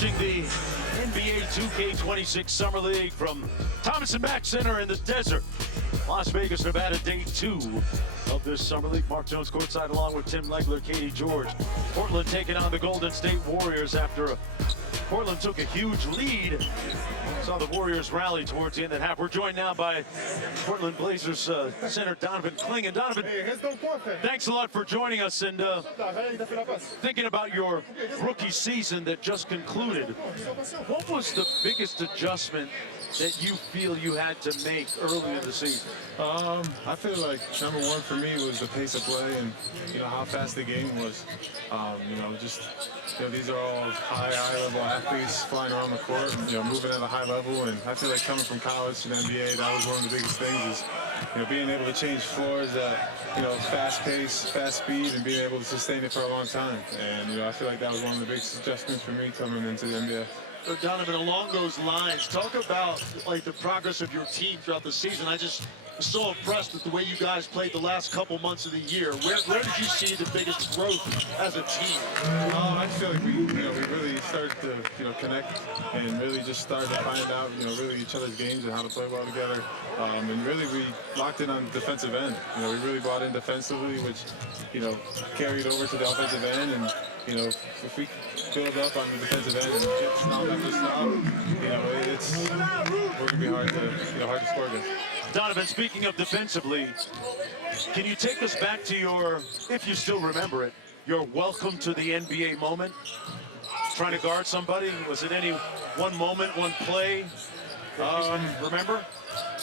watching the NBA 2K26 Summer League from Thomas and Mack Center in the desert. Las Vegas, Nevada, day 2 of this Summer League. Mark Jones courtside along with Tim Legler, Katie George. Portland taking on the Golden State Warriors after Portland took a huge lead. Saw the Warriors rally towards the end of the half. We're joined now by Portland Blazers center Donovan Clingan. Donovan, thanks a lot for joining us, and thinking about your rookie season that just concluded, what was the biggest adjustment that you feel you had to make early in the season? I feel like number one for me was the pace of play and how fast the game was. These are all high-level athletes flying around the court, moving at a high level. And I feel like coming from college to the NBA, that was one of the biggest things is being able to change floors at fast pace, fast speed, and being able to sustain it for a long time. And I feel like that was one of the biggest adjustments for me coming into the NBA. So Donovan, along those lines, talk about the progress of your team throughout the season. I just was so impressed with the way you guys played the last couple months of the year. Where did you see the biggest growth as a team? I feel like we really started to connect and really just started to find out really each other's games and how to play well together. And really we locked in on the defensive end. We really bought in defensively, which carried over to the offensive end. And if we build up on the defensive end and get snob after snob, we're gonna be hard to score against. Donovan, speaking of defensively, can you take us back to your, if you still remember it, your welcome to the NBA moment? Trying to guard somebody? Was it any one moment, one play that you remember?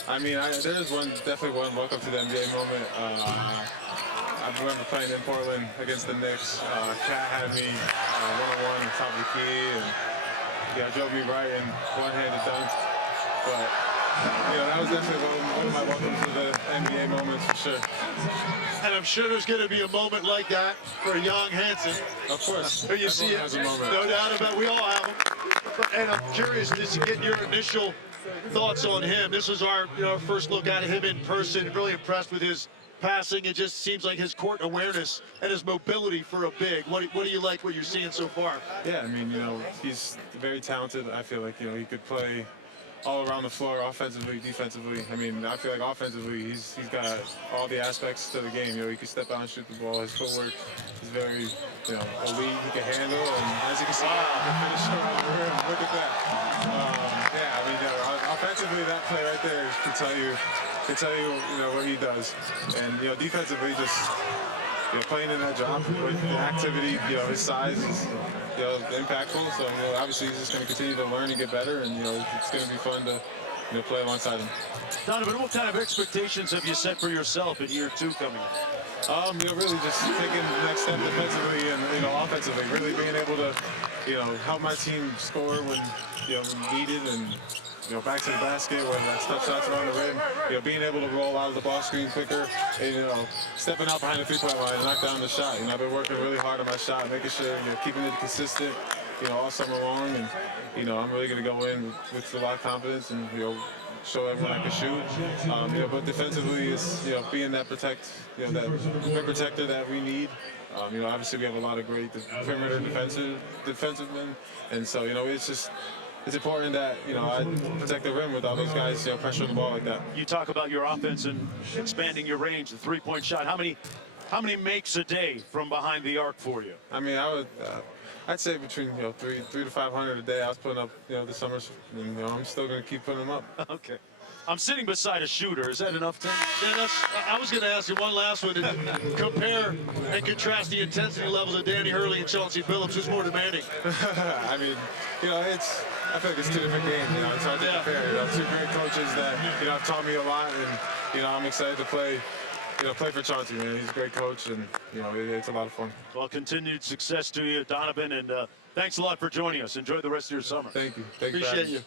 I mean, there's definitely one welcome to the NBA moment. I remember playing in Portland against the Knicks. Cat had me one-on-one on top of the key, and drove me right in one-handed dunk. But that was definitely one of my welcomes to the NBA moments for sure. And I'm sure there's going to be a moment like that for young Hansen. Of course. You see it, has a moment. No doubt about it. We all have them. And I'm curious just to get your initial thoughts on him. This was our first look at him in person. Really impressed with his passing. It just seems like his court awareness and his mobility for a big. What do you like what you're seeing so far? Yeah, I mean, he's very talented. I feel like, he could play all around the floor, offensively, defensively. I mean, I feel like offensively, he's got all the aspects to the game. He can step out and shoot the ball. His footwork is very, elite. He can handle, and as you can see, he can finish around the rim. Look at that. Offensively, that play right there can tell you, what he does. And defensively, just playing in that drop with the activity, his size is impactful. So obviously he's just going to continue to learn and get better, and it's going to be fun to play alongside him. Donovan, what kind of expectations have you set for yourself in year 2 coming up? Really just taking the next step defensively and offensively, really being able to help my team score when needed, and back to the basket, whether that's tough shots around the rim, being able to roll out of the ball screen quicker, and stepping out behind the three-point line and knock down the shot. I've been working really hard on my shot, making sure keeping it consistent, all summer long, and I'm really going to go in with a lot of confidence and show everyone I can shoot. But defensively is being that that rim protector that we need. Obviously we have a lot of great perimeter defensive men, and so it's important that I protect the rim with all those guys pressuring the ball like that. You talk about your offense and expanding your range, the three-point shot. How many makes a day from behind the arc for you? I mean, I'd say between 300 to 500 a day. I was putting up this summer, and I'm still going to keep putting them up. Okay. I'm sitting beside a shooter. Is that enough, Tim? Yeah, I was going to ask you one last one. Compare and contrast the intensity levels of Danny Hurley and Chauncey Billups. Who's more demanding? I mean, I feel like it's two different games. It's hard to compare. Two great coaches that have taught me a lot, and I'm excited to play for Chauncey, man. He's a great coach, and it's a lot of fun. Well, continued success to you, Donovan, and thanks a lot for joining us. Enjoy the rest of your summer. Thank you. Appreciate you.